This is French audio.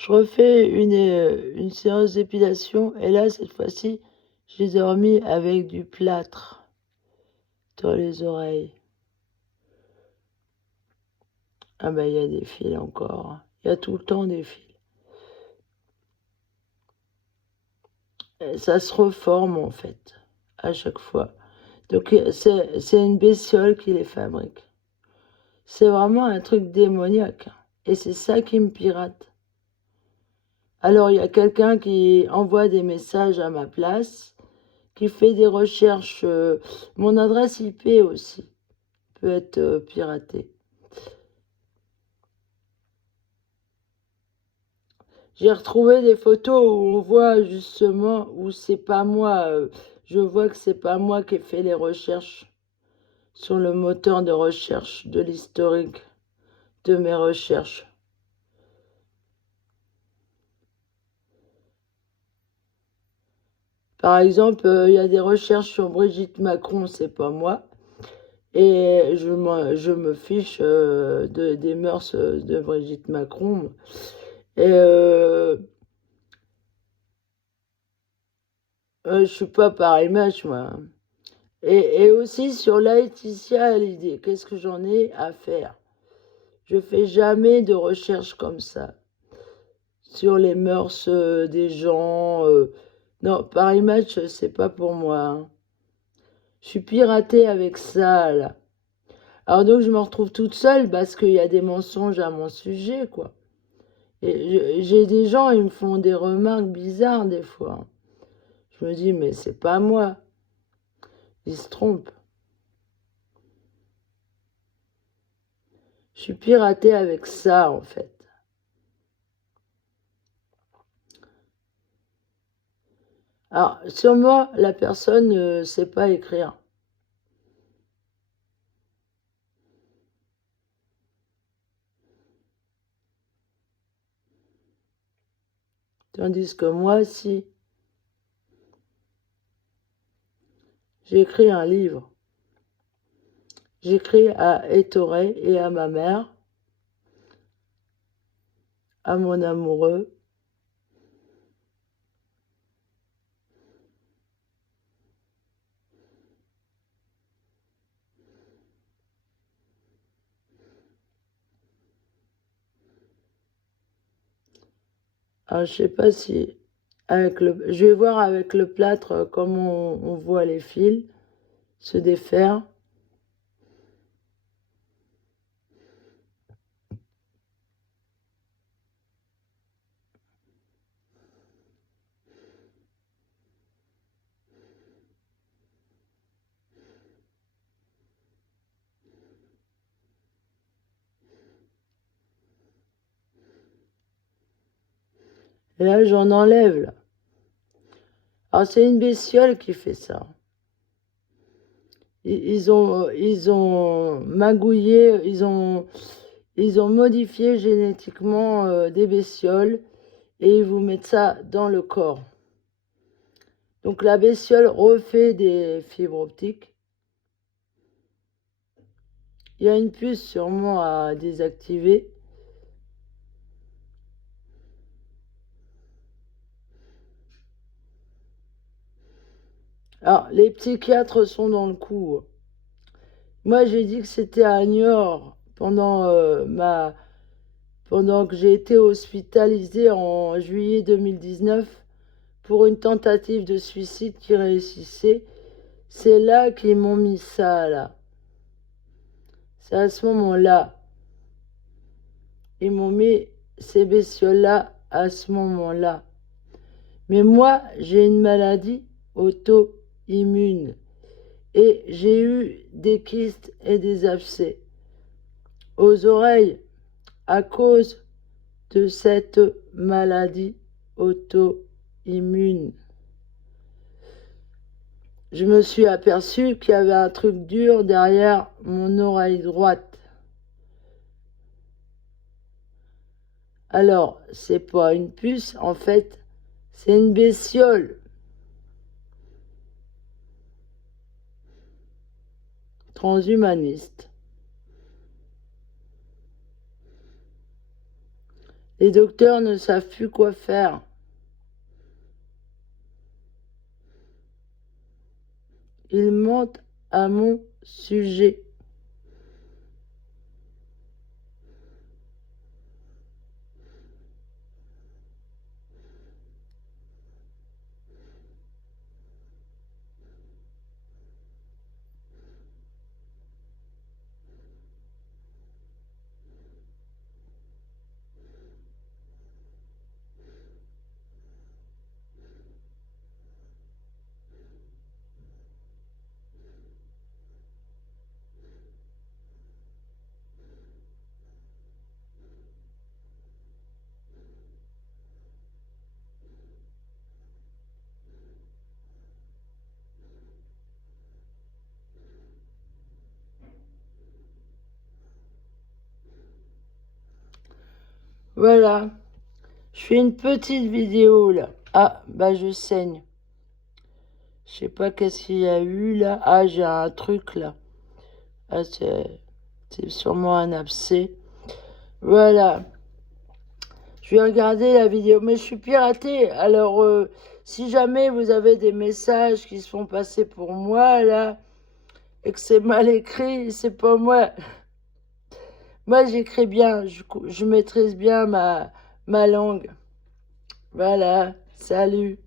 Je refais une séance d'épilation et là, cette fois-ci, j'ai dormi avec du plâtre dans les oreilles. Ah bah, il y a des fils encore. Il y a tout le temps des fils. Et ça se reforme, en fait, à chaque fois. Donc, c'est une bestiole qui les fabrique. C'est vraiment un truc démoniaque. Et c'est ça qui me pirate. Alors, il y a quelqu'un qui envoie des messages à ma place, qui fait des recherches. Mon adresse IP aussi peut être piratée. J'ai retrouvé des photos où on voit justement où c'est pas moi. Je vois que c'est pas moi qui ai fait les recherches sur le moteur de recherche de l'historique de mes recherches. Par exemple, il y a des recherches sur Brigitte Macron, c'est pas moi. Et je me fiche des mœurs de Brigitte Macron. Et je suis pas par image, moi. Et aussi sur Laetitia Hallyday, qu'est-ce que j'en ai à faire? Je fais jamais de recherche comme ça sur les mœurs des gens. Non, Paris Match, c'est pas pour moi, hein. Je suis piratée avec ça, là. Alors donc, je me retrouve toute seule parce qu'il y a des mensonges à mon sujet, quoi. Et j'ai des gens, ils me font des remarques bizarres des fois. Je me dis, mais c'est pas moi. Ils se trompent. Je suis piratée avec ça, en fait. Alors, sur moi, la personne ne sait pas écrire. Tandis que moi, si j'écris un livre, j'écris à Ettore et à ma mère, à mon amoureux. Alors, je sais pas si je vais voir avec le plâtre comment on voit les fils se défaire. Et là, j'en enlève, là. Alors, c'est une bestiole qui fait ça. Ils ont magouillé, ils ont modifié génétiquement des bestioles et ils vous mettent ça dans le corps. Donc la bestiole refait des fibres optiques. Il y a une puce sûrement à désactiver. Alors, les psychiatres sont dans le coup. Moi, j'ai dit que c'était à Niort pendant que j'ai été hospitalisée en juillet 2019 pour une tentative de suicide qui réussissait. C'est là qu'ils m'ont mis ça, là. C'est à ce moment-là. Ils m'ont mis ces bestioles-là à ce moment-là. Mais moi, j'ai une maladie auto-immune. Et j'ai eu des kystes et des abcès aux oreilles à cause de cette maladie auto-immune. Je me suis aperçu qu'il y avait un truc dur derrière mon oreille droite. Alors, c'est pas une puce, en fait, c'est une bestiole. Transhumaniste. Les docteurs ne savent plus quoi faire. Ils mentent à mon sujet. Voilà. Je fais une petite vidéo là. Ah, bah je saigne. Je sais pas qu'est-ce qu'il y a eu là. Ah, j'ai un truc là. Ah, c'est sûrement un abcès. Voilà. Je vais regarder la vidéo. Mais je suis piratée. Alors, si jamais vous avez des messages qui se font passer pour moi là, et que c'est mal écrit, c'est pas moi. Moi, j'écris bien. Je maîtrise bien ma langue. Voilà. Salut.